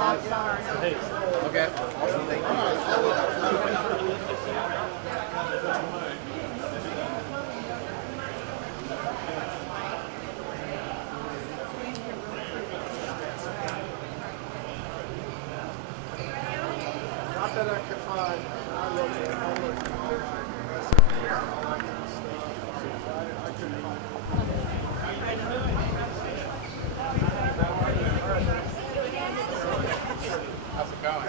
Okay. Awesome. Thank you. Not that I could find. I looked online recipes and all that kind of stuff. I couldn't find How's it going?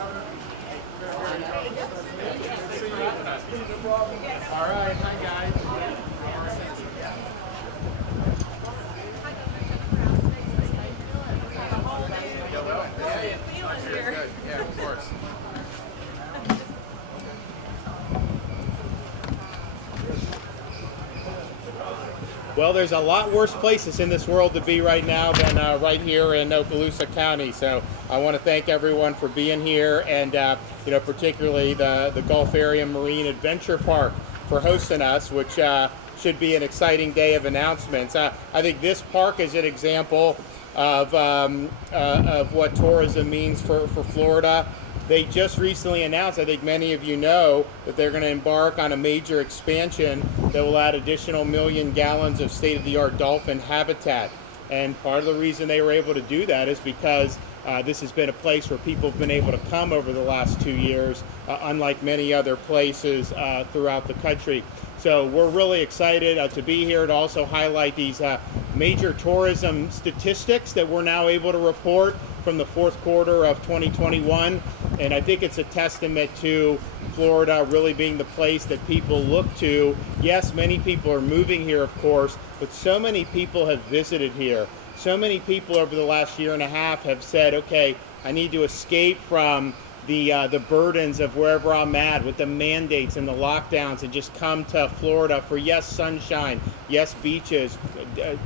All right. Hi, guys. Good. Yeah, of course. Well, there's a lot worse places in this world to be right now than right here in Okaloosa County. So I want to thank everyone for being here, and particularly the Gulfarium Marine Adventure Park for hosting us, which should be an exciting day of announcements. I think this park is an example of what tourism means for Florida. They just recently announced, I think many of you know, that they're going to embark on a major expansion that will add additional 1 million gallons of state-of-the-art dolphin habitat. And part of the reason they were able to do that is because this has been a place where people have been able to come over the last 2 years, unlike many other places throughout the country. So we're really excited to be here to also highlight these major tourism statistics that we're now able to report from the fourth quarter of 2021. And I think it's a testament to Florida really being the place that people look to. Yes, many people are moving here, of course, but so many people have visited here. So many people over the last year and a half have said, okay, I need to escape from the burdens of wherever I'm at with the mandates and the lockdowns, and just come to Florida for, yes, sunshine, yes, beaches,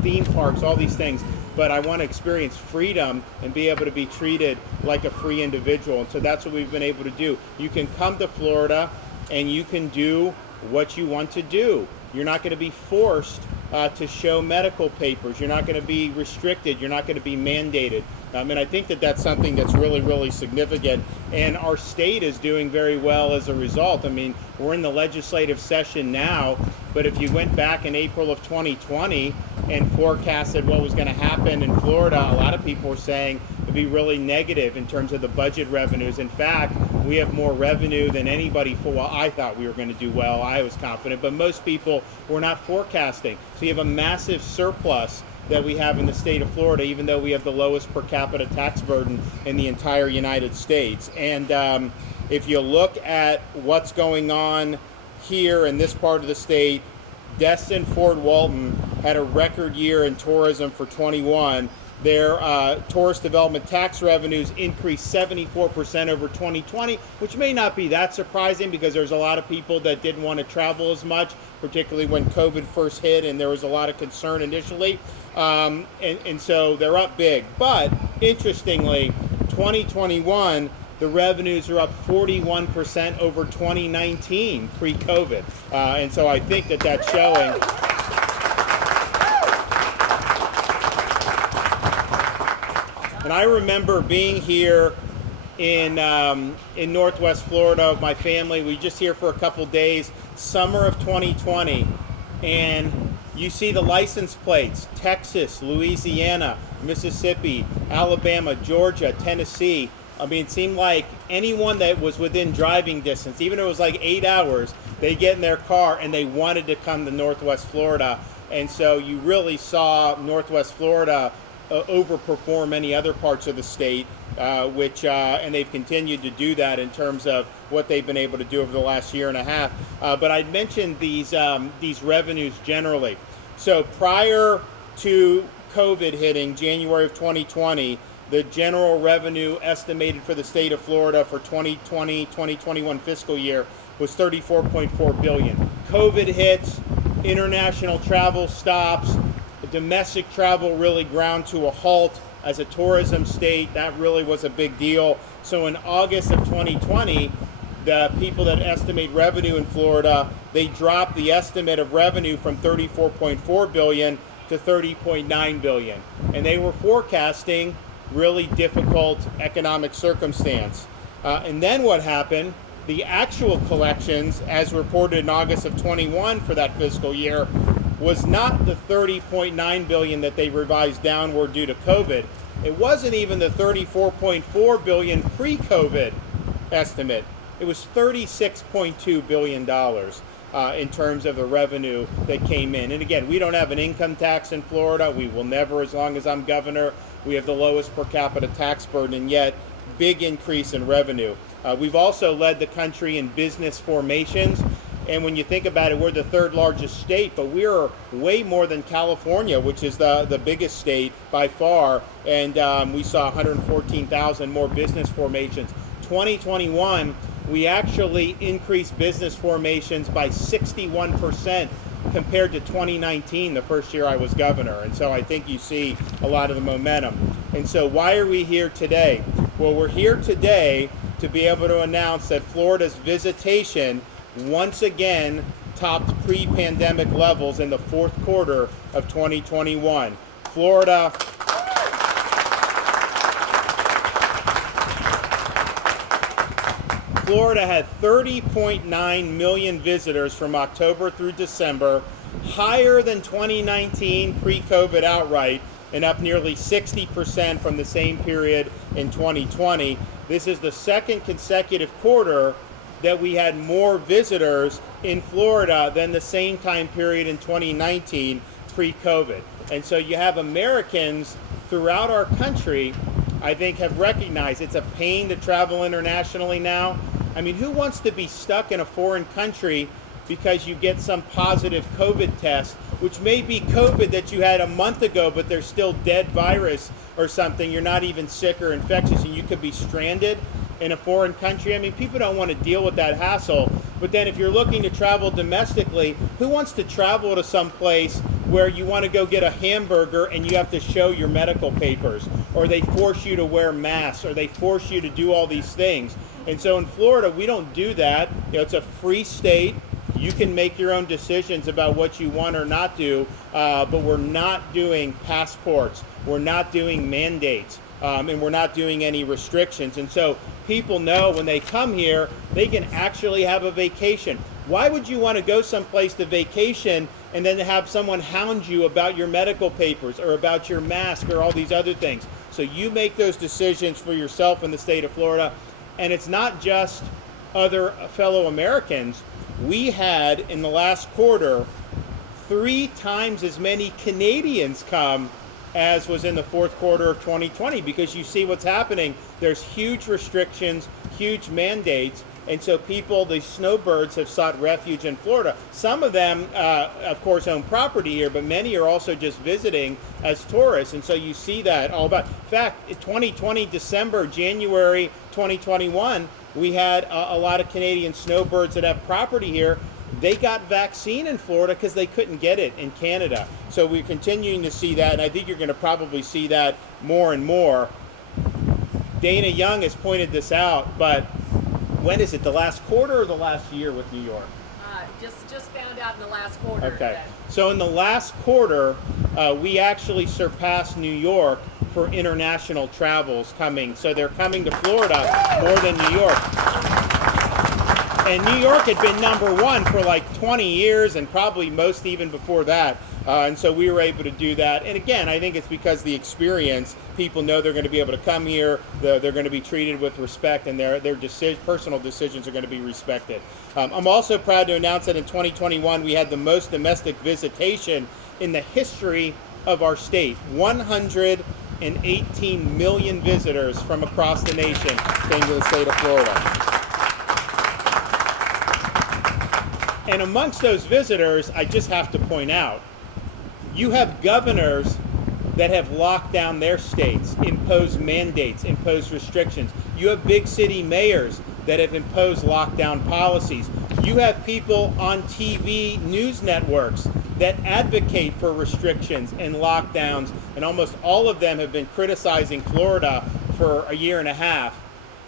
theme parks, all these things, but I want to experience freedom and be able to be treated like a free individual. And so that's what we've been able to do. You can come to Florida and you can do what you want to do. You're not going to be forced to show medical papers. You're not going to be restricted. You're not going to be mandated. And I think that that's something that's really, really significant. And our state is doing very well as a result. I mean, we're in the legislative session now, but if you went back in April of 2020 and forecasted what was going to happen in Florida, a lot of people were saying it'd be really negative in terms of the budget revenues. In fact, we have more revenue than anybody well, I thought we were going to do well. I was confident, but most people were not forecasting. So you have a massive surplus that we have in the state of Florida, even though we have the lowest per capita tax burden in the entire United States. And if you look at what's going on here in this part of the state, Destin Fort Walton had a record year in tourism for 21. Their tourist development tax revenues increased 74% over 2020, which may not be that surprising because there's a lot of people that didn't want to travel as much, particularly when COVID first hit and there was a lot of concern initially. And so they're up big. But interestingly, 2021, the revenues are up 41% over 2019 pre-COVID. And so I think that that's showing. And I remember being here in Northwest Florida with my family. We were just here for a couple days, summer of 2020, and you see the license plates: Texas, Louisiana, Mississippi, Alabama, Georgia, Tennessee. I mean, it seemed like anyone that was within driving distance, even if it was like 8 hours, they get in their car and they wanted to come to Northwest Florida. And so you really saw Northwest Florida overperform many other parts of the state, and they've continued to do that in terms of what they've been able to do over the last year and a half. But I'd mentioned these revenues generally. So prior to COVID hitting January of 2020, the general revenue estimated for the state of Florida for 2020-2021 fiscal year was $34.4 billion. COVID hits, international travel stops, domestic travel really ground to a halt. As a tourism state, that really was a big deal. So in August of 2020, the people that estimate revenue in Florida, they dropped the estimate of revenue from $34.4 billion to $30.9 billion. And they were forecasting really difficult economic circumstance. And then what happened? The actual collections, as reported in August of 21 for that fiscal year, was not the 30.9 billion that they revised downward due to COVID. It wasn't even the 34.4 billion pre-COVID estimate. It was $36.2 billion in terms of the revenue that came in. And again, we don't have an income tax in Florida. We will never, as long as I'm governor. We have the lowest per capita tax burden, and yet big increase in revenue. We've also led the country in business formations. And when you think about it, we're the third largest state, but we're way more than California, which is the biggest state by far. And we saw 114,000 more business formations. 2021, we actually increased business formations by 61% compared to 2019, the first year I was governor. And so I think you see a lot of the momentum. And so why are we here today? Well, we're here today to be able to announce that Florida's visitation once again topped pre-pandemic levels in the fourth quarter of 2021. Florida had 30.9 million visitors from October through December, higher than 2019 pre-COVID outright, and up nearly 60% from the same period in 2020. This is the second consecutive quarter that we had more visitors in Florida than the same time period in 2019 pre-COVID. And so you have Americans throughout our country, I think, have recognized it's a pain to travel internationally now. I mean, who wants to be stuck in a foreign country because you get some positive COVID test, which may be COVID that you had a month ago, but there's still dead virus or something. You're not even sick or infectious, and you could be stranded in a foreign country. I mean, people don't want to deal with that hassle. But then if you're looking to travel domestically, who wants to travel to some place where you want to go get a hamburger and you have to show your medical papers, or they force you to wear masks, or they force you to do all these things? And so in Florida, we don't do that. You know, it's a free state. You can make your own decisions about what you want or not do, but we're not doing passports. We're not doing mandates. And we're not doing any restrictions. And so people know when they come here, they can actually have a vacation. Why would you want to go someplace to vacation and then have someone hound you about your medical papers or about your mask or all these other things? So you make those decisions for yourself in the state of Florida. And it's not just other fellow Americans. We had, in the last quarter, 3 times as many Canadians come as was in the fourth quarter of 2020, because you see what's happening. There's huge restrictions, huge mandates, and so people, the snowbirds, have sought refuge in Florida. Some of them, of course, own property here, but many are also just visiting as tourists, and so you see that all about. In fact, 2020, December, January 2021, we had a lot of Canadian snowbirds that have property here. They got vaccine in Florida because they couldn't get it in Canada. So we're continuing to see that, and I think you're going to probably see that more and more. Dana Young has pointed this out, but when is it, the last quarter or the last year with New York? Just found out in the last quarter. Okay. So in the last quarter, we actually surpassed New York for international travels coming. So they're coming to Florida more than New York. And New York had been number one for like 20 years, and probably most even before that. And so we were able to do that. And again, I think it's because the experience, people know they're going to be able to come here, they're going to be treated with respect, and their personal decisions are going to be respected. I'm also proud to announce that in 2021, we had the most domestic visitation in the history of our state. 118 million visitors from across the nation came to the state of Florida. And amongst those visitors, I just have to point out, you have governors that have locked down their states, imposed mandates, imposed restrictions. You have big city mayors that have imposed lockdown policies. You have people on TV news networks that advocate for restrictions and lockdowns, and almost all of them have been criticizing Florida for a year and a half.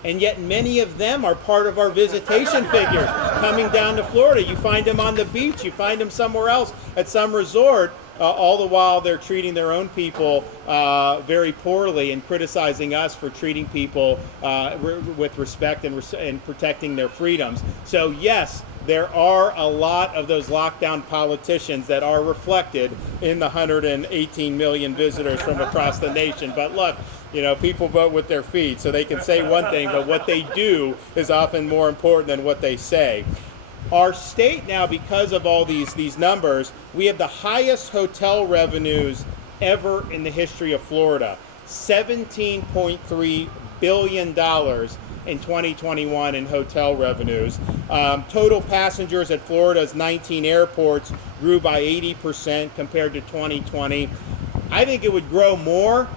And yet many of them are part of our visitation figures coming down to Florida. You find them on the beach, you find them somewhere else at some resort, all the while they're treating their own people very poorly and criticizing us for treating people with respect and protecting their freedoms. So yes, there are a lot of those lockdown politicians that are reflected in the 118 million visitors from across the nation. But look, people vote with their feet, so they can say one thing, but what they do is often more important than what they say. Our state now, because of all these numbers, we have the highest hotel revenues ever in the history of Florida. $17.3 billion in 2021 in hotel revenues. Total passengers at Florida's 19 airports grew by 80% compared to 2020. I think it would grow more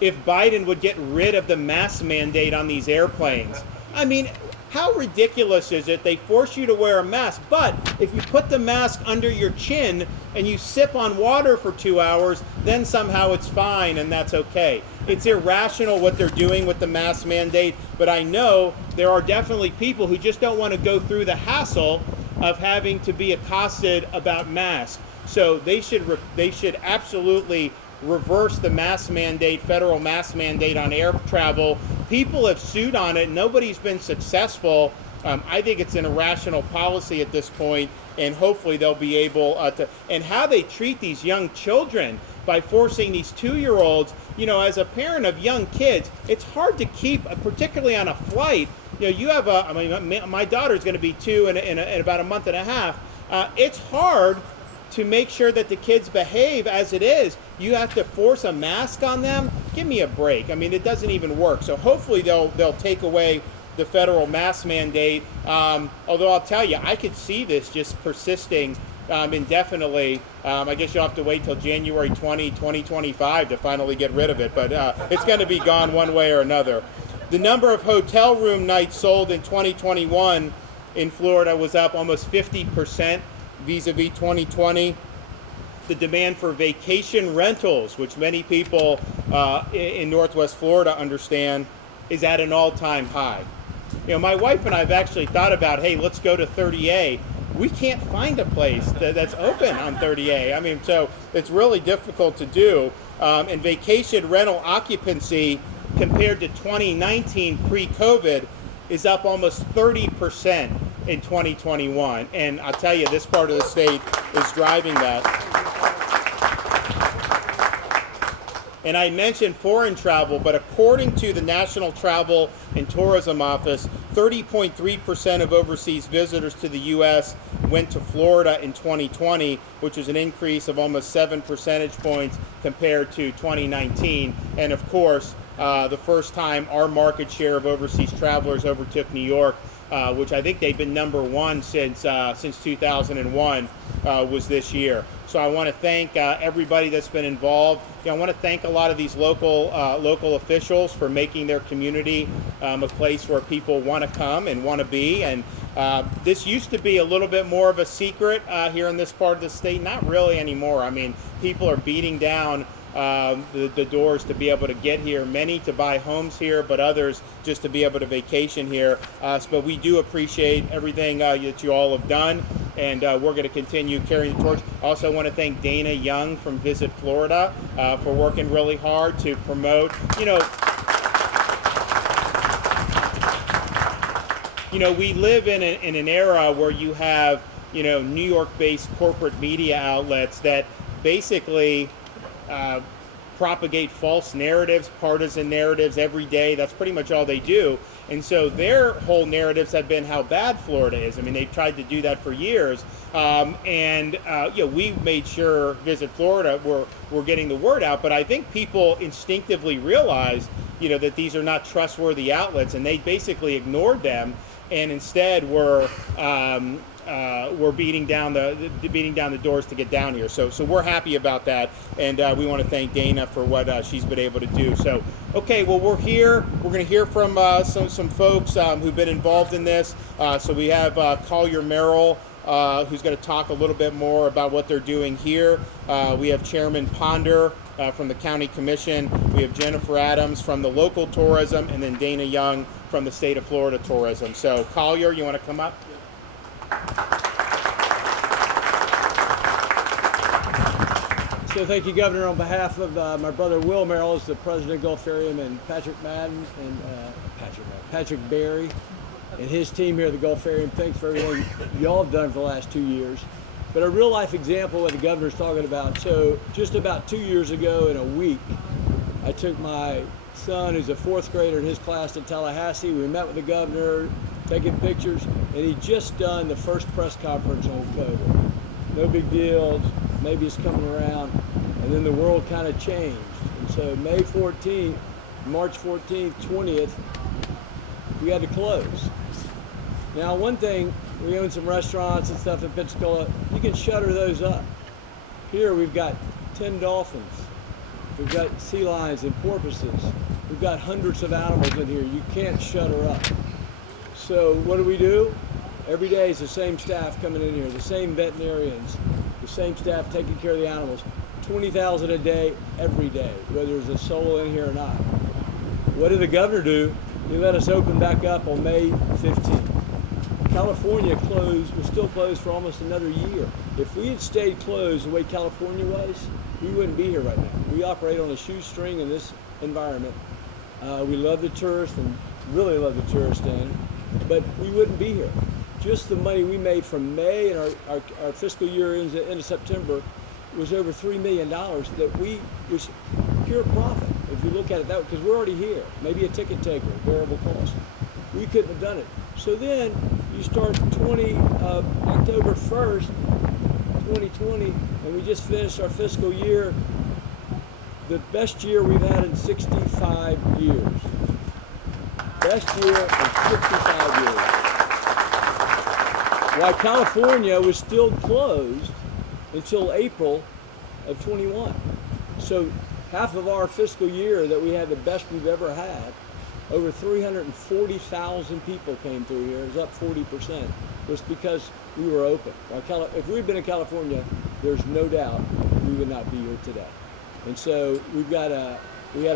if Biden would get rid of the mask mandate on these airplanes. I mean, how ridiculous is it? They force you to wear a mask, but if you put the mask under your chin and you sip on water for 2 hours, then somehow it's fine and that's okay. It's irrational what they're doing with the mask mandate, but I know there are definitely people who just don't want to go through the hassle of having to be accosted about masks. So they should absolutely reverse the mask mandate, federal mask mandate on air travel. People have sued on it. Nobody's been successful. I think it's an irrational policy at this point, and hopefully they'll be able to. And how they treat these young children by forcing these 2-year-olds, as a parent of young kids, it's hard to keep, particularly on a flight. You have my daughter's going to be 2 in about a month and a half. It's hard to make sure that the kids behave as it is. You have to force a mask on them? Give me a break. I mean, it doesn't even work. So hopefully they'll take away the federal mask mandate. Although I'll tell you, I could see this just persisting indefinitely. I guess you'll have to wait till January 2025 to finally get rid of it. But it's going to be gone one way or another. The number of hotel room nights sold in 2021 in Florida was up almost 50%. Vis-a-vis 2020. The demand for vacation rentals, which many people in Northwest Florida understand, is at an all-time high. My wife and I have actually thought about, hey, let's go to 30A. We can't find a place that's open on 30A. I mean, so it's really difficult to do. And vacation rental occupancy compared to 2019 pre-COVID is up almost 30% in 2021, and I'll tell you, this part of the state is driving that. And I mentioned foreign travel, but according to the National Travel and Tourism Office, 30.3% of overseas visitors to the U.S. went to Florida in 2020, which is an increase of almost 7 percentage points compared to 2019. And of course, the first time our market share of overseas travelers overtook New York, which I think they've been number one since 2001, was this year. So I want to thank everybody that's been involved. I want to thank a lot of these local officials for making their community a place where people want to come and want to be. And this used to be a little bit more of a secret here in this part of the state. Not really anymore. I mean, people are beating down the doors to be able to get here, many to buy homes here, but others just to be able to vacation here. But we do appreciate everything that you all have done, and we're going to continue carrying the torch. Also want to thank Dana Young from Visit Florida for working really hard to promote, we live in an era where you have, New York-based corporate media outlets that basically propagate false narratives, partisan narratives every day. That's pretty much all they do. And so their whole narratives have been how bad Florida is. I mean, they've tried to do that for years. We made sure Visit Florida, we're getting the word out. But I think people instinctively realize, that these are not trustworthy outlets, and they basically ignored them, and instead were beating down the doors to get down here. So we're happy about that, and we want to thank Dana for what she's been able to do. So, okay, well, we're here. We're going to hear from some folks who've been involved in this. So we have Collier Merrill, who's going to talk a little bit more about what they're doing here. We have Chairman Ponder from the County Commission. We have Jennifer Adams from the local tourism, and then Dana Young from the state of Florida tourism. So, Collier, you want to come up? So thank you, Governor, on behalf of my brother Will Merrill, is the president of Gulfarium, and Patrick Madden and Patrick Berry and his team here at the Gulfarium. Thanks for everything y'all have done for the last 2 years. But a real life example of what the governor's talking about. So just about 2 years ago in a week, I took my son, who's a 4th grader in his class, to Tallahassee. We met with the governor, taking pictures, and he'd just done the first press conference on COVID. No big deal, maybe it's coming around. And then the world kind of changed. And so May 14th, March 14th, 20th, we had to close. Now, one thing, we own some restaurants and stuff in Pensacola, you can shutter those up. Here we've got 10 dolphins. We've got sea lions and porpoises. We've got hundreds of animals in here. You can't shutter up. So what do? Every day is the same staff coming in here, the same veterinarians, the same staff taking care of the animals. 20,000 a day, every day, whether there's a soul in here or not. What did the governor do? He let us open back up on May 15th. California was still closed for almost another year. If we had stayed closed the way California was, we wouldn't be here right now. We operate on a shoestring in this environment. We love the tourists and really love the tourists in it, but we wouldn't be here. Just the money we made from May and our fiscal year ends at the end of September was over $3 million that was pure profit. If you look at it that way, because we're already here. Maybe a ticket taker, variable cost. We couldn't have done it. So then you start October 1st, 2020, and we just finished our fiscal year, the best year we've had in 65 years. Best year in 65 years. While California was still closed until April of 21. So half of our fiscal year that we had the best we've ever had, over 340,000 people came through here. It was up 40%. It was because we were open. If we'd been in California, there's no doubt we would not be here today. And so we had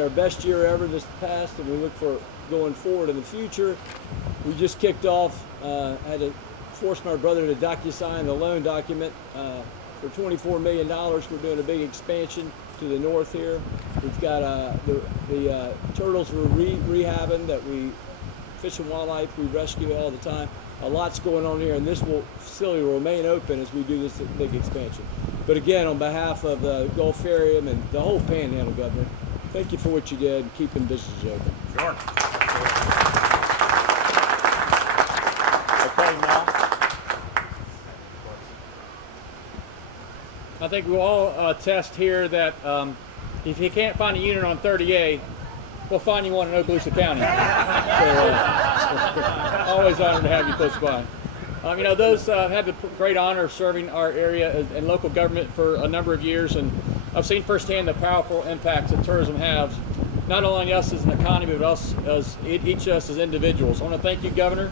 our best year ever this past, and we look for going forward in the future. We just kicked off, had to force my brother to DocuSign the loan document for $24 million. We're doing a big expansion to the north here. We've got the turtles we're rehabbing that we Fish and Wildlife, we rescue all the time. A lot's going on here, and this facility will remain open as we do this big expansion. But again, on behalf of the Gulfarium and the whole Panhandle, Governor, thank you for what you did and keeping businesses open. Sure. Okay, now. I think we'll all attest here that if you can't find a unit on 30A, we'll find you one in Okaloosa County. So, always honored to have you close by. Those had the great honor of serving our area and local government for a number of years, and I've seen firsthand the powerful impacts that tourism has, not only on us as an economy, but each of us as individuals. I want to thank you, Governor,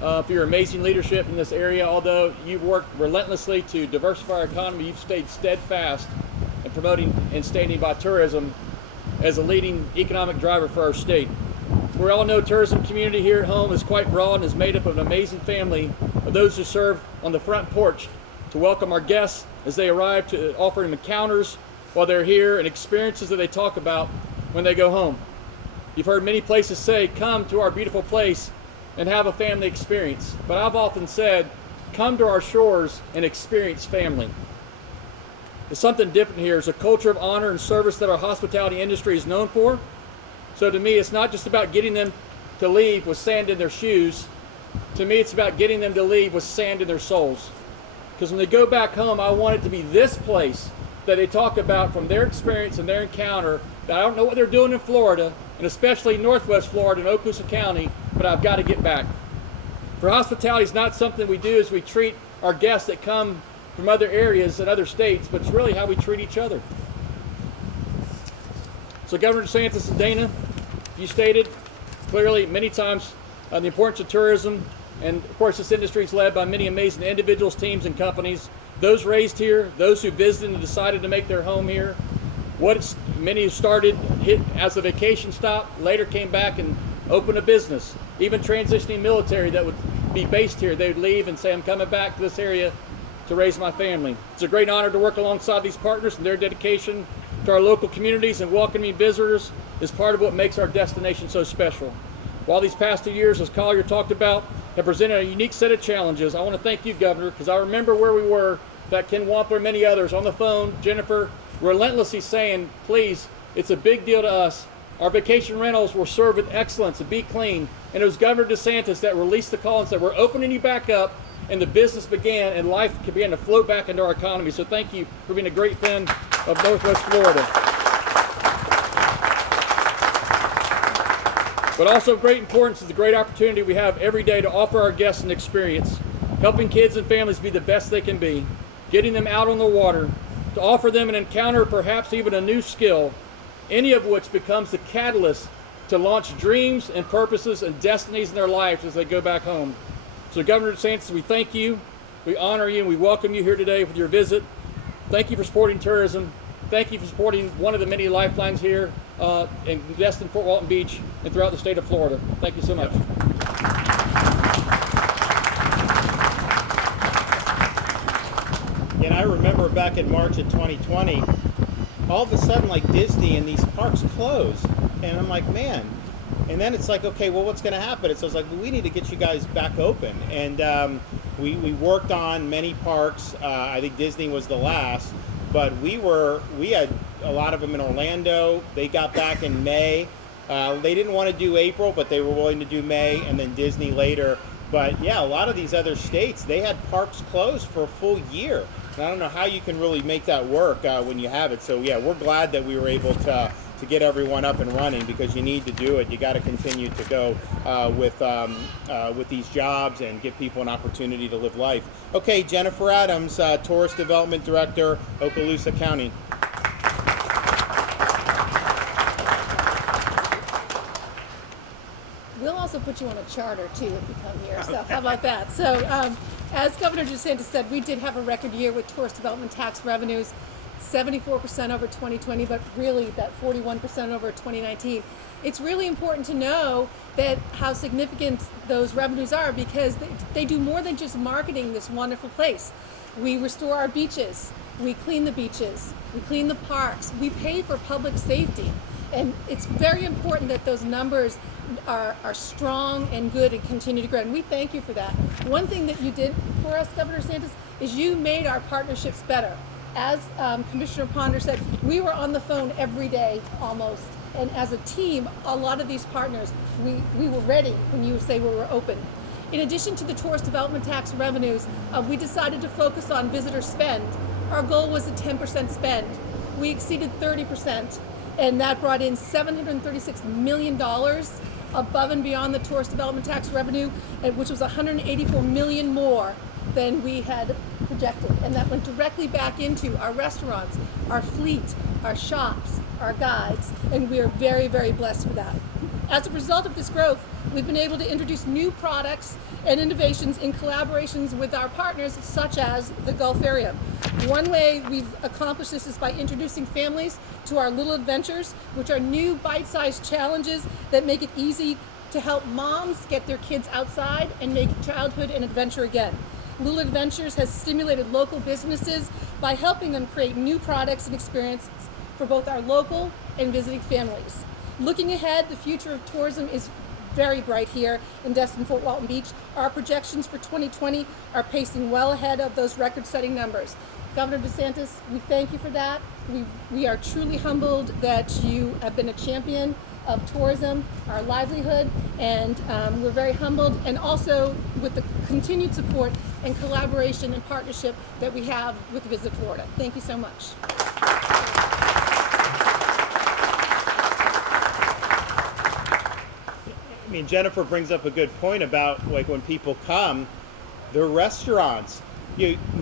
for your amazing leadership in this area. Although you've worked relentlessly to diversify our economy, you've stayed steadfast in promoting and standing by tourism as a leading economic driver for our state. We all know tourism community here at home is quite broad and is made up of an amazing family of those who serve on the front porch to welcome our guests as they arrive, to offer them encounters while they're here and experiences that they talk about when they go home. You've heard many places say, come to our beautiful place and have a family experience. But I've often said, come to our shores and experience family. There's something different here. It's a culture of honor and service that our hospitality industry is known for. So to me, it's not just about getting them to leave with sand in their shoes. To me, it's about getting them to leave with sand in their souls. Because when they go back home, I want it to be this place that they talk about from their experience and their encounter, that I don't know what they're doing in Florida, and especially Northwest Florida and Okaloosa County, but I've got to get back. For hospitality is not something we do as we treat our guests that come from other areas and other states, but it's really how we treat each other. So Governor DeSantis and Dana, you stated clearly many times the importance of tourism, and of course this industry is led by many amazing individuals, teams, and companies. Those raised here, those who visited and decided to make their home here. Many who started hit as a vacation stop, later came back and opened a business. Even transitioning military that would be based here, they would leave and say, I'm coming back to this area to raise my family. It's a great honor to work alongside these partners, and their dedication to our local communities and welcoming visitors is part of what makes our destination so special. While these past 2 years, as Collier talked about, have presented a unique set of challenges, I want to thank you, Governor, because I remember where we were, in fact, Ken Wampler and many others on the phone, Jennifer, relentlessly saying, please, it's a big deal to us. Our vacation rentals will serve with excellence and be clean. And it was Governor DeSantis that released the call and said, we're opening you back up, and the business began, and life began to flow back into our economy. So thank you for being a great friend of Northwest Florida. But also of great importance is the great opportunity we have every day to offer our guests an experience, helping kids and families be the best they can be, getting them out on the water, to offer them an encounter, perhaps even a new skill, any of which becomes the catalyst to launch dreams and purposes and destinies in their lives as they go back home. So Governor DeSantis, we thank you, we honor you, and we welcome you here today with your visit. Thank you for supporting tourism. Thank you for supporting one of the many lifelines here in Destin, Fort Walton Beach, and throughout the state of Florida. Thank you so much. And I remember back in March of 2020, all of a sudden, like Disney and these parks closed. And I'm like, man. And then it's like, okay, well, what's going to happen? And so it's like, well, we need to get you guys back open. And we worked on many parks. I think Disney was the last. But we had a lot of them in Orlando. They got back in May. They didn't want to do April, but they were willing to do May, and then Disney later. But yeah, a lot of these other states, they had parks closed for a full year. And I don't know how you can really make that work when you have it. So yeah, we're glad that we were able to get everyone up and running, because you need to do it. You got to continue to go with these jobs and give people an opportunity to live life. Okay, Jennifer Adams, Tourist Development Director, Okaloosa County. We'll also put you on a charter too if you come here. So how about that? So as Governor DeSantis said, we did have a record year with tourist development tax revenues, 74% over 2020, but really that 41% over 2019. It's really important to know that how significant those revenues are, because they do more than just marketing this wonderful place. We restore our beaches, we clean the beaches, we clean the parks, we pay for public safety. And it's very important that those numbers are strong and good and continue to grow. And we thank you for that. One thing that you did for us, Governor DeSantis, is you made our partnerships better. As Commissioner Ponder said, we were on the phone every day almost. And as a team, a lot of these partners, we were ready when you say we were open. In addition to the tourist development tax revenues, we decided to focus on visitor spend. Our goal was a 10% spend. We exceeded 30%, and that brought in $736 million above and beyond the tourist development tax revenue, which was $184 million more than we had projected. And that went directly back into our restaurants, our fleet, our shops, our guides, and we are very, very blessed for that. As a result of this growth, we've been able to introduce new products and innovations in collaborations with our partners, such as the Gulfarium. One way we've accomplished this is by introducing families to our Little Adventures, which are new bite-sized challenges that make it easy to help moms get their kids outside and make childhood an adventure again. Little Adventures has stimulated local businesses by helping them create new products and experiences for both our local and visiting families. Looking ahead, the future of tourism is very bright here in Destin, Fort Walton Beach. Our projections for 2020 are pacing well ahead of those record-setting numbers. Governor DeSantis, we thank you for that. We are truly humbled that you have been a champion of tourism, our livelihood, and we're very humbled, and also with the continued support and collaboration and partnership that we have with Visit Florida. Thank you so much. I mean, Jennifer brings up a good point about like when people come, their restaurants.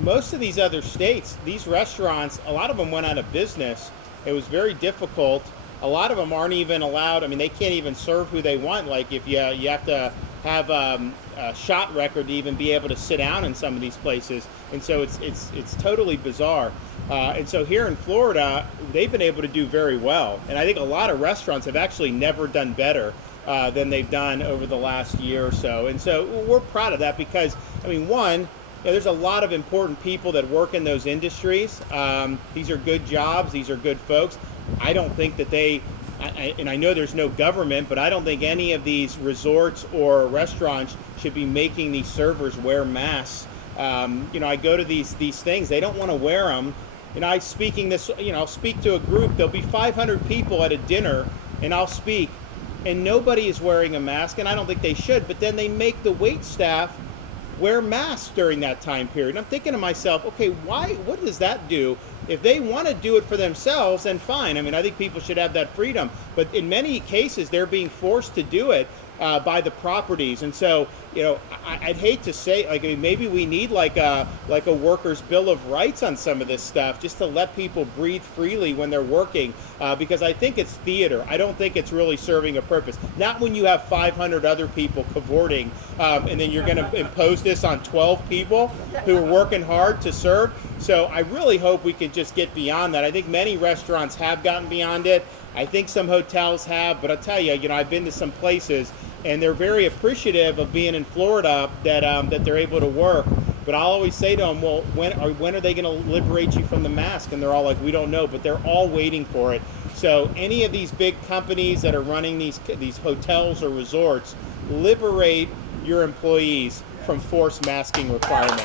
Most of these other states, these restaurants, a lot of them went out of business. It was very difficult. A lot of them aren't even allowed. I mean, they can't even serve who they want. Like if you have to have a shot record to even be able to sit down in some of these places. And so it's totally bizarre. And so here in Florida, they've been able to do very well. And I think a lot of restaurants have actually never done better than they've done over the last year or so. And so we're proud of that because, I mean, one, there's a lot of important people that work in those industries. These are good jobs. These are good folks. I don't think that and I know there's no government, but I don't think any of these resorts or restaurants should be making these servers wear masks. I go to these things, they don't want to wear them. I'll speak to a group, there'll be 500 people at a dinner, and I'll speak, and nobody is wearing a mask, and I don't think they should, but then they make the wait staff wear masks during that time period. And I'm thinking to myself, okay, what does that do? If they want to do it for themselves, then fine. I mean, I think people should have that freedom. But in many cases, they're being forced to do it by the properties. And so, I'd hate to say, maybe we need like a workers' bill of rights on some of this stuff, just to let people breathe freely when they're working, because I think it's theater. I don't think it's really serving a purpose. Not when you have 500 other people cavorting, and then you're going to impose this on 12 people who are working hard to serve. So I really hope we can just get beyond that. I think many restaurants have gotten beyond it. I think some hotels have, but I'll tell you, I've been to some places, and they're very appreciative of being in Florida that they're able to work. But I'll always say to them, well, when are they going to liberate you from the mask? And they're all like, we don't know, but they're all waiting for it. So any of these big companies that are running these hotels or resorts, liberate your employees from forced masking requirements.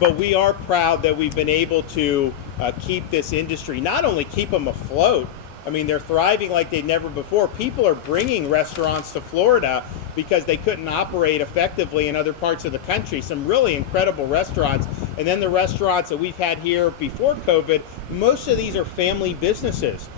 But we are proud that we've been able to keep this industry, not only keep them afloat, I mean, they're thriving like they've never before. People are bringing restaurants to Florida because they couldn't operate effectively in other parts of the country. Some really incredible restaurants. And then the restaurants that we've had here before COVID, most of these are family businesses.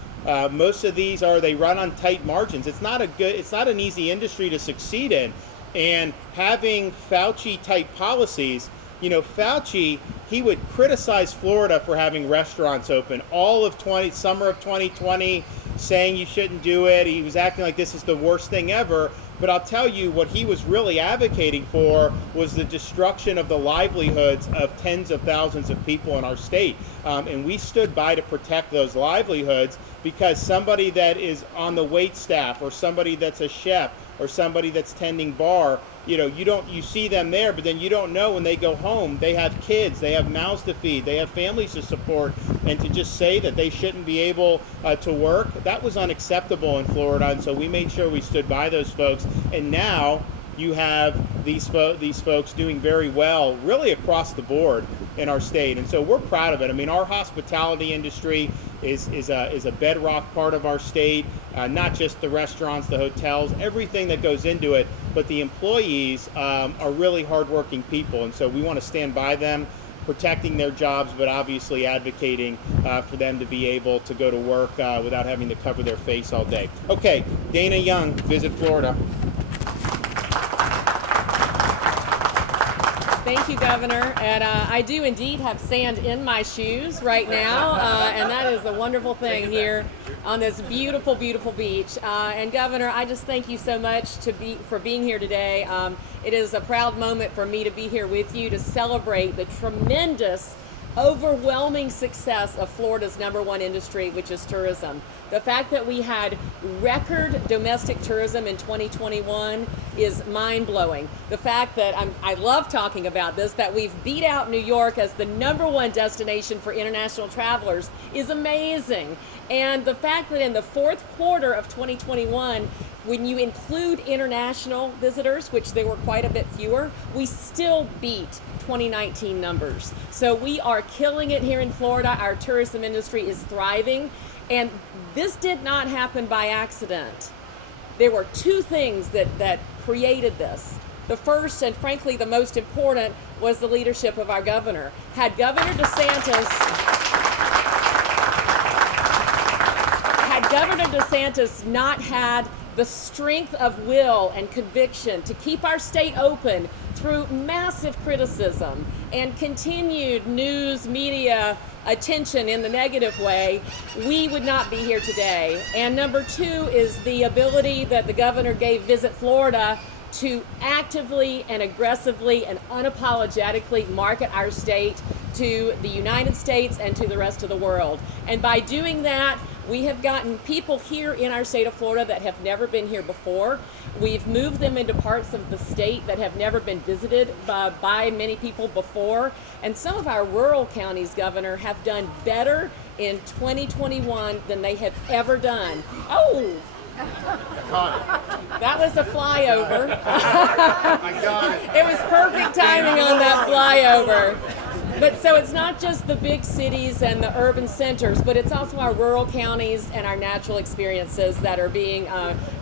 Most of these they run on tight margins. It's not an easy industry to succeed in. And having Fauci type policies, Fauci, he would criticize Florida for having restaurants open all of summer of 2020, saying you shouldn't do it. He was acting like this is the worst thing ever. But I'll tell you, what he was really advocating for was the destruction of the livelihoods of tens of thousands of people in our state. And we stood by to protect those livelihoods, because somebody that is on the wait staff, or somebody that's a chef, or somebody that's tending bar, you see them there, but then you don't know when they go home. They have kids, they have mouths to feed, they have families to support, and to just say that they shouldn't be able to work, that was unacceptable in Florida. And so we made sure we stood by those folks. And now you have these folks doing very well, really across the board in our state. And so we're proud of it. I mean, our hospitality industry is a bedrock part of our state, not just the restaurants, the hotels, everything that goes into it, but the employees are really hardworking people. And so we want to stand by them, protecting their jobs, but obviously advocating for them to be able to go to work without having to cover their face all day. Okay, Dana Young, Visit Florida. Thank you, Governor. And I do indeed have sand in my shoes right now, and that is a wonderful thing here on this beautiful, beautiful beach. And Governor, I just thank you so much for being here today. It is a proud moment for me to be here with you to celebrate the tremendous, overwhelming success of Florida's #1 industry, which is tourism. The fact that we had record domestic tourism in 2021 is mind-blowing. The fact that I love talking about this, that we've beat out New York as the #1 destination for international travelers is amazing. And the fact that in the fourth quarter of 2021, when you include international visitors, which there were quite a bit fewer, we still beat 2019 numbers. So we are killing it here in Florida. Our tourism industry is thriving. And this did not happen by accident. There were two things that created this. The first, and frankly the most important, was the leadership of our governor. Had Governor DeSantis not had the strength of will and conviction to keep our state open through massive criticism and continued news media attention in the negative way, we would not be here today. And number two is the ability that the governor gave Visit Florida to actively and aggressively and unapologetically market our state to the United States and to the rest of the world. And by doing that, we have gotten people here in our state of Florida that have never been here before. We've moved them into parts of the state that have never been visited by many people before. And some of our rural counties, Governor, have done better in 2021 than they have ever done. Oh! That was a flyover. I got it. It was perfect timing on that flyover. But so it's not just the big cities and the urban centers, but it's also our rural counties and our natural experiences that are being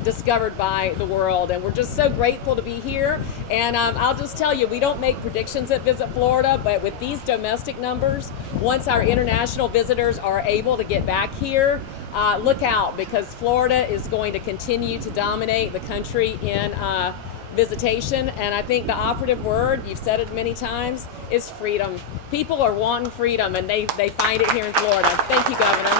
discovered by the world. And we're just so grateful to be here. And I'll just tell you, we don't make predictions at Visit Florida, but with these domestic numbers, once our international visitors are able to get back here, look out, because Florida is going to continue to dominate the country in visitation. And I think the operative word, you've said it many times, is freedom. People are wanting freedom, and they find it here in Florida. Thank you, Governor.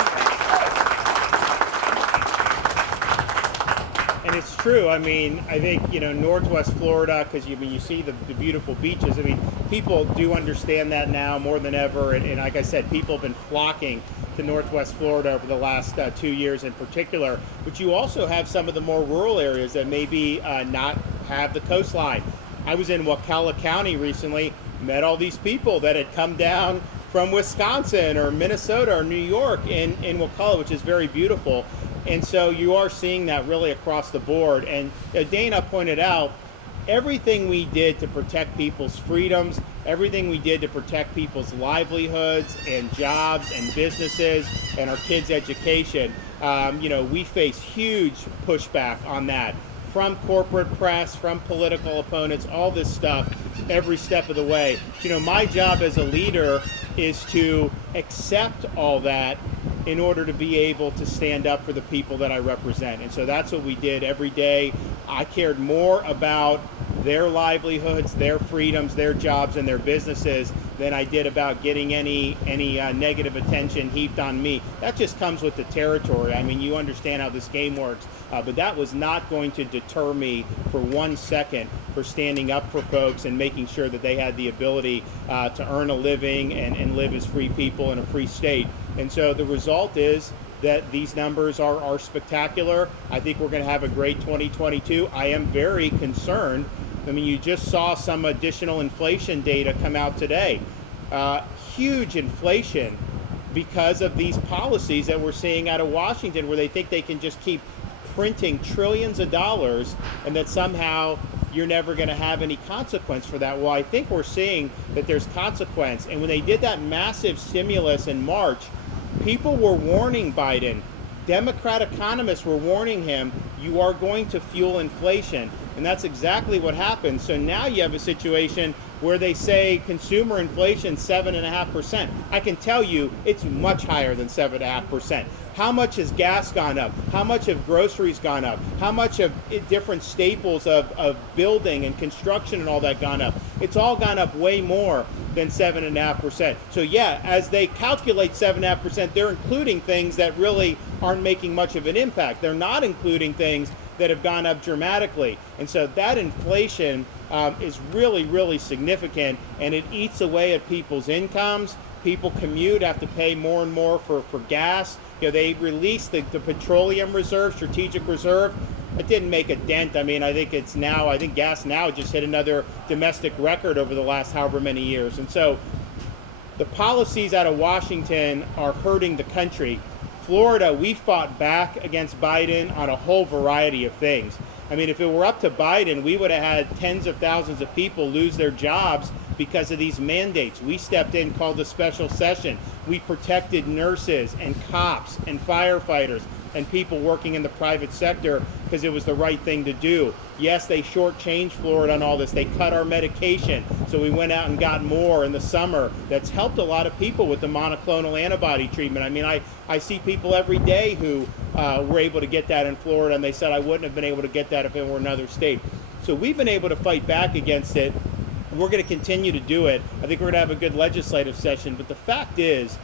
And it's true. I mean, I think, Northwest Florida, because you see the beautiful beaches. I mean, people do understand that now more than ever. And like I said, people have been flocking to Northwest Florida over the last 2 years in particular. But you also have some of the more rural areas that maybe not have the coastline. I was in Wakulla County recently, met all these people that had come down from Wisconsin or Minnesota or New York in Wakulla, which is very beautiful. And so you are seeing that really across the board. And Dana pointed out, everything we did to protect people's freedoms, everything we did to protect people's livelihoods and jobs and businesses and our kids' education, we face huge pushback on that from corporate press, from political opponents, all this stuff, every step of the way. My job as a leader is to accept all that in order to be able to stand up for the people that I represent. And so that's what we did every day. I cared more about their livelihoods, their freedoms, their jobs, and their businesses than I did about getting any negative attention heaped on me. That just comes with the territory. I mean, you understand how this game works. But that was not going to deter me for 1 second for standing up for folks and making sure that they had the ability to earn a living and live as free people in a free state. And so the result is that these numbers are spectacular. I think we're going to have a great 2022. I am very concerned. I mean, you just saw some additional inflation data come out today. Huge inflation because of these policies that we're seeing out of Washington, where they think they can just keep printing trillions of dollars and that somehow you're never going to have any consequence for that. Well, I think we're seeing that there's consequence. And when they did that massive stimulus in March, people were warning Biden. Democrat economists were warning him, you are going to fuel inflation. And that's exactly what happened. So now you have a situation where they say consumer inflation 7.5%. I can tell you it's much higher than 7.5%. How much has gas gone up? How much have groceries gone up? How much have different staples of building and construction and all that gone up? It's all gone up way more than 7.5%. So yeah, as they calculate 7.5%, they're including things that really aren't making much of an impact. They're not including things that have gone up dramatically. And so that inflation is really, really significant, and it eats away at people's incomes. People commute, have to pay more and more for gas. They released the petroleum reserve, strategic reserve. It didn't make a dent. I mean, I think gas now just hit another domestic record over the last however many years. And so the policies out of Washington are hurting the country. Florida, we fought back against Biden on a whole variety of things. I mean, if it were up to Biden, we would have had tens of thousands of people lose their jobs because of these mandates. We stepped in, called a special session. We protected nurses and cops and firefighters and people working in the private sector because it was the right thing to do. Yes, they shortchanged Florida on all this. They cut our medication, so we went out and got more in the summer. That's helped a lot of people with the monoclonal antibody treatment. I mean, I see people every day who were able to get that in Florida, and they said, I wouldn't have been able to get that if it were another state. So we've been able to fight back against it. We're going to continue to do it. I think we're going to have a good legislative session. But the fact is,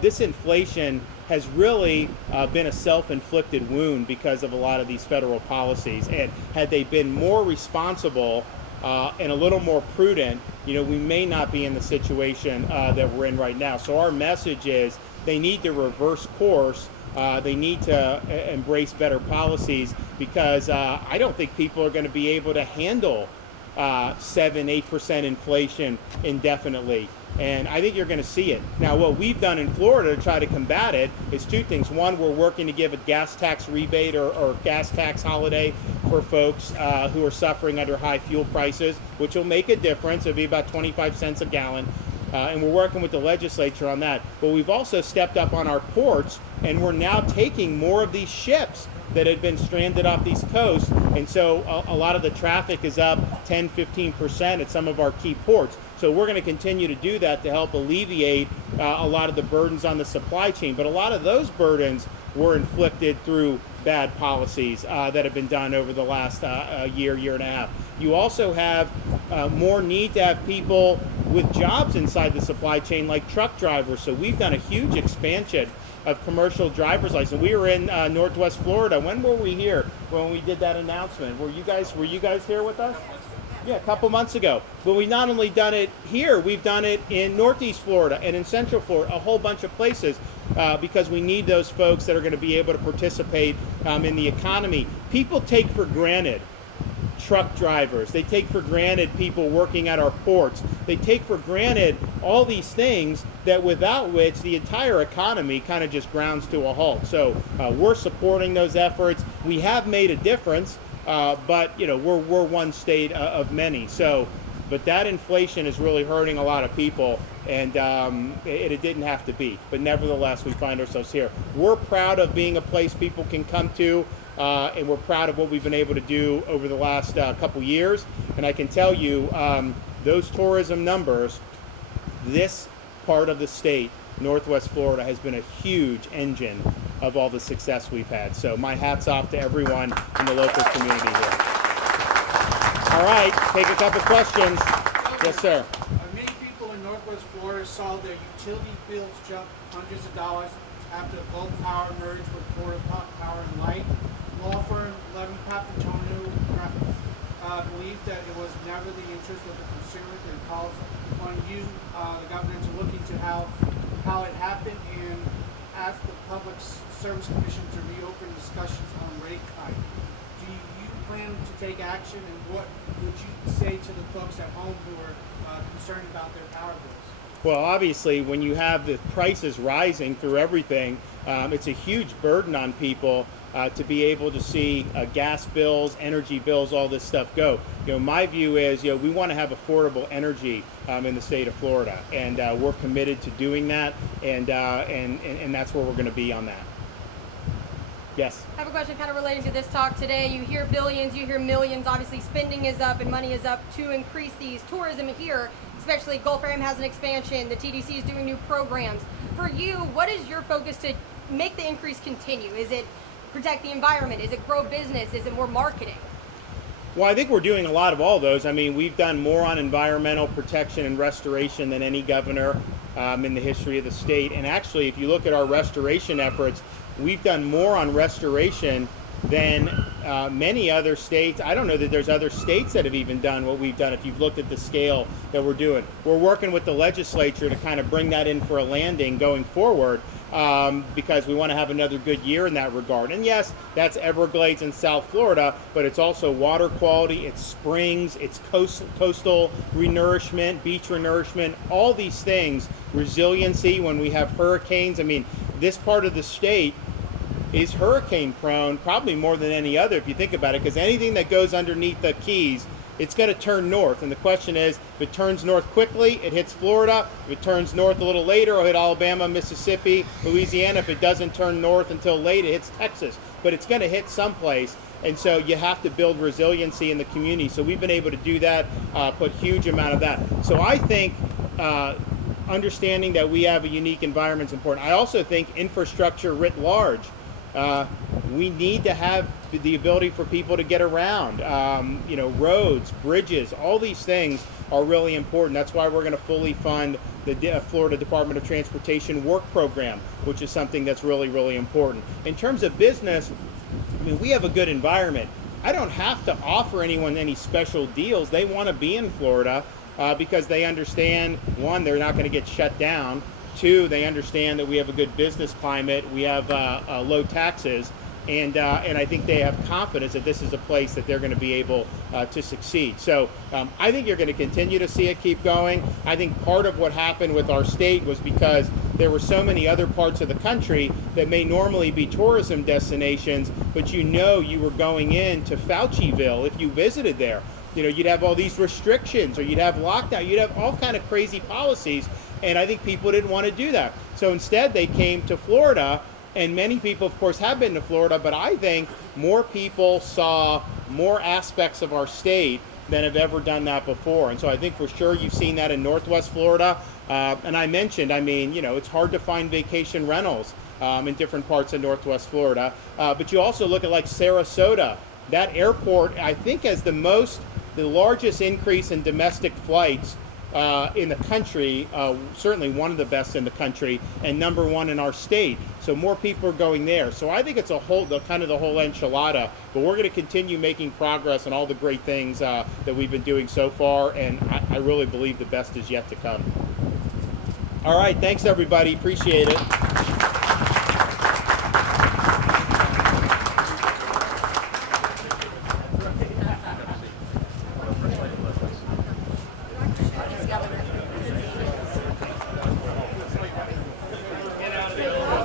this inflation has really been a self-inflicted wound because of a lot of these federal policies. And had they been more responsible and a little more prudent, we may not be in the situation that we're in right now. So our message is they need to reverse course. They need to embrace better policies, because I don't think people are going to be able to handle 7-8% inflation indefinitely. And I think you're going to see it. Now, what we've done in Florida to try to combat it is two things. One, we're working to give a gas tax rebate or gas tax holiday for folks who are suffering under high fuel prices, which will make a difference. It'll be about 25 cents a gallon. And we're working with the legislature on that. But we've also stepped up on our ports, and we're now taking more of these ships that had been stranded off these coasts. And so a lot of the traffic is up 10-15% at some of our key ports. So we're going to continue to do that to help alleviate a lot of the burdens on the supply chain. But a lot of those burdens were inflicted through bad policies that have been done over the last year and a half. You also have more need to have people with jobs inside the supply chain, like truck drivers. So we've done a huge expansion of commercial driver's license. We were in Northwest Florida. When were we here when we did that announcement? Were you guys here with us? Yeah, a couple months ago. But we've not only done it here, we've done it in Northeast Florida and in Central Florida, a whole bunch of places, because we need those folks that are going to be able to participate in the economy. People take for granted truck drivers. They take for granted people working at our ports. They take for granted all these things that without which the entire economy kind of just grounds to a halt. So we're supporting those efforts. We have made a difference, but we're one state of many. So, but that inflation is really hurting a lot of people, and it didn't have to be. But nevertheless, we find ourselves here. We're proud of being a place people can come to. And we're proud of what we've been able to do over the last couple years. And I can tell you, those tourism numbers, this part of the state, Northwest Florida, has been a huge engine of all the success we've had. So my hat's off to everyone in the local community here. All right, take a couple questions. Yes, sir. Many people in Northwest Florida saw their utility bills jump hundreds of dollars after Gulfarium merged with Florida Power and Light. Law firm Levin Papantonio believes that it was never the interest of the consumers, and calls on you, the governor, to look into how it happened and ask the Public Service Commission to reopen discussions on rate hike. Do you plan to take action, and what would you say to the folks at home who are concerned about their power bills? Well, obviously, when you have the prices rising through everything, it's a huge burden on people to be able to see gas bills, energy bills, all this stuff go. My view is, we want to have affordable energy in the state of Florida, and we're committed to doing that, and that's where we're going to be on that. Yes. I have a question kind of relating to this talk today. You hear billions, you hear millions. Obviously, spending is up and money is up to increase these tourism here. Especially Gulfarium has an expansion. The TDC is doing new programs. For you, what is your focus to make the increase continue? Is it protect the environment? Is it grow business? Is it more marketing? Well, I think we're doing a lot of all those. I mean, we've done more on environmental protection and restoration than any governor in the history of the state. And actually, if you look at our restoration efforts, we've done more on restoration than many other states. I don't know that there's other states that have even done what we've done if you've looked at the scale that we're doing. We're working with the legislature to kind of bring that in for a landing going forward, because we want to have another good year in that regard. And yes, that's Everglades and South Florida, but it's also water quality, it's springs, it's coastal renourishment, beach renourishment, all these things, resiliency when we have hurricanes. I mean, this part of the state is hurricane prone probably more than any other if you think about it, because anything that goes underneath the Keys, it's going to turn north. And the question is, if it turns north quickly, it hits Florida. If it turns north a little later, it'll hit Alabama, Mississippi, Louisiana. If it doesn't turn north until late, it hits Texas. But it's going to hit someplace. And so you have to build resiliency in the community. So we've been able to do that, put huge amount of that. So I think understanding that we have a unique environment is important. I also think infrastructure writ large. We need to have the ability for people to get around. Roads, bridges, all these things are really important. That's why we're going to fully fund the Florida Department of Transportation work program, which is something that's really, really important. In terms of business, I mean, we have a good environment. I don't have to offer anyone any special deals. They want to be in Florida because they understand, one, they're not going to get shut down. Two, they understand that we have a good business climate. We have low taxes. And I think they have confidence that this is a place that they're going to be able to succeed. So I think you're going to continue to see it keep going. I think part of what happened with our state was because there were so many other parts of the country that may normally be tourism destinations, but you were going into Fauciville if you visited there. You'd have all these restrictions, or you'd have lockdown, you'd have all kind of crazy policies, and I think people didn't want to do that. So instead they came to Florida. And many people, of course, have been to Florida, but I think more people saw more aspects of our state than have ever done that before. And so I think for sure you've seen that in Northwest Florida. And I mentioned, it's hard to find vacation rentals in different parts of Northwest Florida. But you also look at like Sarasota. That airport, I think, has the largest increase in domestic flights in the country, certainly one of the best in the country, and number one in our state. So more people are going there. So I think it's the whole enchilada. But we're going to continue making progress on all the great things that we've been doing so far, and I really believe the best is yet to come. All right, thanks everybody. Appreciate it.